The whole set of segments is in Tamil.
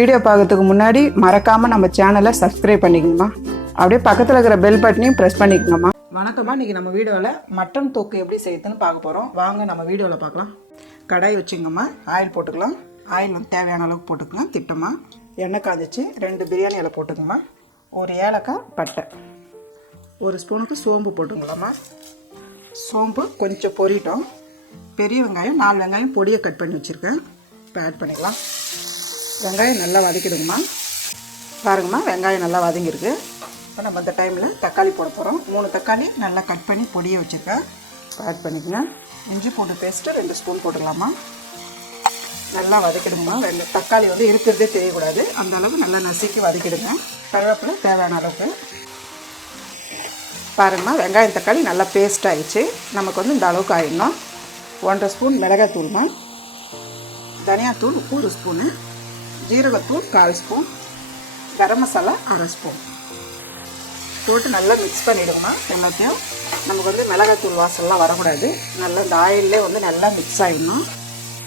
வீடியோ பார்க்கறதுக்கு முன்னாடி மறக்காம நம்ம சேனலை சப்ஸ்கிரைப் பண்ணிக்கணுமா. அப்படியே பக்கத்தில் இருக்கிற பெல் பட்டனையும் ப்ரெஸ் பண்ணிக்கணுமா. வணக்கம்மா. இன்றைக்கி நம்ம வீடியோவில் மட்டன் தொக்கு எப்படி செய்யுதுன்னு பார்க்க போகிறோம். வாங்க நம்ம வீடியோவில் பார்க்கலாம். கடாய் வச்சுங்கம்மா. ஆயில் போட்டுக்கலாம். ஆயில் வந்து தேவையான அளவுக்கு போட்டுக்கலாம். திட்டமாக எண்ணெய் காய்ச்சி 2 பிரியாணி இலை போட்டுக்கோமா. ஒரு ஏலக்காய் பட்டை, ஒரு ஸ்பூனுக்கு சோம்பு போட்டுக்கலாமா. சோம்பு கொஞ்சம் பொரிட்டோம். பெரிய வெங்காயம் 4 வெங்காயம் பொடியை கட் பண்ணி வச்சுருக்கேன். இப்போ ஆட் பண்ணிக்கலாம். வெங்காயம் நல்லா வதக்கிடுங்கம்மா. பாருங்கம்மா, வெங்காயம் நல்லா வதங்கிருக்கு. இப்போ நம்ம இந்த டைமில் தக்காளி போட போகிறோம். 3 தக்காளி நல்லா கட் பண்ணி பொடியை வச்சுருக்கேன். இப்போ ஆட் பண்ணிக்கங்க. இஞ்சி பூண்டு பேஸ்ட்டு 2 ஸ்பூன் போட்டுக்கலாமா. நல்லா வதக்கிடுங்கம்மா. தக்காளி வந்து இருக்கிறதே தெரியக்கூடாது, அந்த அளவுக்கு நல்லா நசுக்கி வதக்கிடுங்க. கருவேப்பிலை தேவையான அளவுக்கு. பாருங்கம்மா, வெங்காயம் தக்காளி நல்லா பேஸ்ட் ஆகிடுச்சு. நமக்கு வந்து இந்த அளவுக்கு ஆகிடணும். 1.5 ஸ்பூன் மிளகாய்த்தூள்மா. தனியாத்தூள் 1 ஸ்பூனு, ஜீரகத்தூள் 1/4 ஸ்பூன், கரம் மசாலா 1/2 ஸ்பூன் போட்டு நல்லா மிக்ஸ் பண்ணிவிடுங்கம்மா. எல்லாத்தையும் நமக்கு வந்து மிளகாய்த்தூள் வாசல்லாம் வரக்கூடாது. நல்லா இந்த ஆயிலே வந்து நல்லா மிக்ஸ் ஆகிடணும்.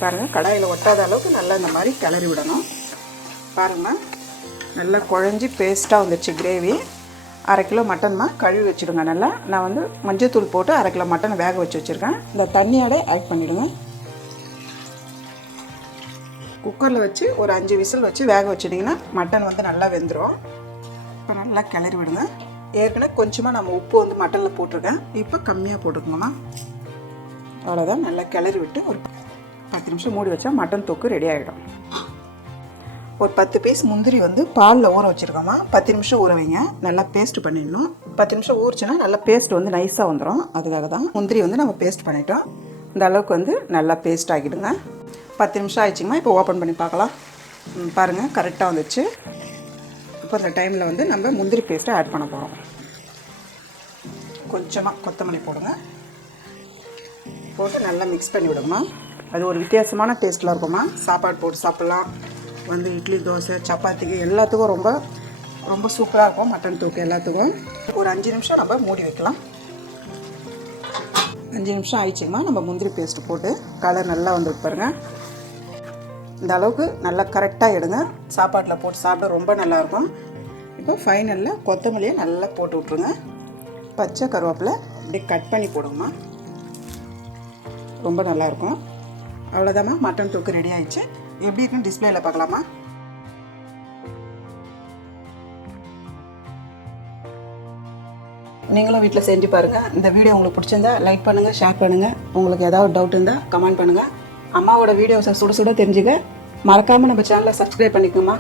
பாருங்கள், கடாயில் ஒட்டாத அளவுக்கு நல்லா இந்த மாதிரி கிளறி விடணும். பாருங்கம்மா, நல்லா குழஞ்சி பேஸ்ட்டாக வந்துடுச்சு கிரேவி. 1/2 கிலோ மட்டன்மா கழுவி வச்சுடுங்க. நல்லா நான் வந்து மஞ்சள் போட்டு 1/2 கிலோ மட்டனை வேக வச்சு வச்சுருக்கேன். இந்த தண்ணியோட ஆட் பண்ணிவிடுங்க. குக்கரில் வச்சு ஒரு 5 விசில் வச்சு வேக வச்சிட்டிங்கன்னா மட்டன் வந்து நல்லா வெந்துடும். இப்போ நல்லா கிளறி விடுங்க. ஏற்கனவே கொஞ்சமாக நம்ம உப்பு வந்து மட்டனில் போட்டிருக்கேன். இப்போ கம்மியாக போட்டுக்கோங்கம்மா. அவ்வளோதான். நல்லா கிளறி விட்டு ஒரு 10 நிமிஷம் மூடி வச்சா மட்டன் தொக்கு ரெடி ஆகிடும். ஒரு 10 பீஸ் முந்திரி வந்து பாலில் ஊற வச்சுருக்கோம்மா. 10 நிமிஷம் ஊற வைங்க. நல்லா பேஸ்ட் பண்ணிடணும். 10 நிமிஷம் ஊறிச்சுன்னா நல்லா பேஸ்ட் வந்து நைஸாக வந்துடும். அதுக்காக தான் முந்திரி வந்து நம்ம பேஸ்ட் பண்ணிட்டோம். இந்த அளவுக்கு வந்து நல்லா பேஸ்ட் ஆகிடுங்க. 10 நிமிஷம் ஆயிடுச்சுங்கம்மா. இப்போ ஓப்பன் பண்ணி பார்க்கலாம். பாருங்கள், கரெக்டாக வந்துச்சு. இப்போ இந்த டைமில் வந்து நம்ம முந்திரி பேஸ்ட்டை ஆட் பண்ண போகிறோம். கொஞ்சமாக கொத்தமல்லி போடுங்க. போட்டு நல்லா மிக்ஸ் பண்ணி விடுங்கம்மா. அது ஒரு வித்தியாசமான டேஸ்ட்டில் இருக்கும்மா. சாப்பாடு போட்டு சாப்பிட்லாம். வந்து இட்லி, தோசை, சப்பாத்திக்கு எல்லாத்துக்கும் ரொம்ப ரொம்ப சூப்பராக இருக்கும் மட்டன் தொக்கு எல்லாத்துக்கும். ஒரு 5 நிமிஷம் நம்ம மூடி வைக்கலாம். 5 நிமிஷம் ஆயிடுச்சுங்கம்மா. நம்ம முந்திரி பேஸ்ட்டு போட்டு கலர் நல்லா வந்துட்டு பாருங்கள். இந்த அளவுக்கு நல்லா கரெக்டாக எடுங்க. சாப்பாட்டில் போட்டு சாப்பிட ரொம்ப நல்லாயிருக்கும். இப்போ ஃபைனலில் கொத்தமல்லியை நல்லா போட்டு விட்ருங்க. பச்சை கருவேப்பிலை இப்படி கட் பண்ணி போடுங்கம்மா. ரொம்ப நல்லாயிருக்கும். அவ்வளோதாம்மா, மட்டன் தொக்கு ரெடி ஆகிடுச்சு. எப்படி இருக்குன்னு டிஸ்பிளேயில் பார்க்கலாமா. நீங்களும் வீட்டில் செஞ்சு பாருங்கள். இந்த வீடியோ உங்களுக்கு பிடிச்சிருந்தா லைக் பண்ணுங்கள், ஷேர் பண்ணுங்கள். உங்களுக்கு ஏதாவது டவுட் இருந்தால் கமெண்ட் பண்ணுங்கள். அம்மாவோட வீடியோஸை சுட சுட தெரிஞ்சுக்க மறக்காமல் நம்ம சேனலை சப்ஸ்கிரைப் பண்ணிக்கோமா.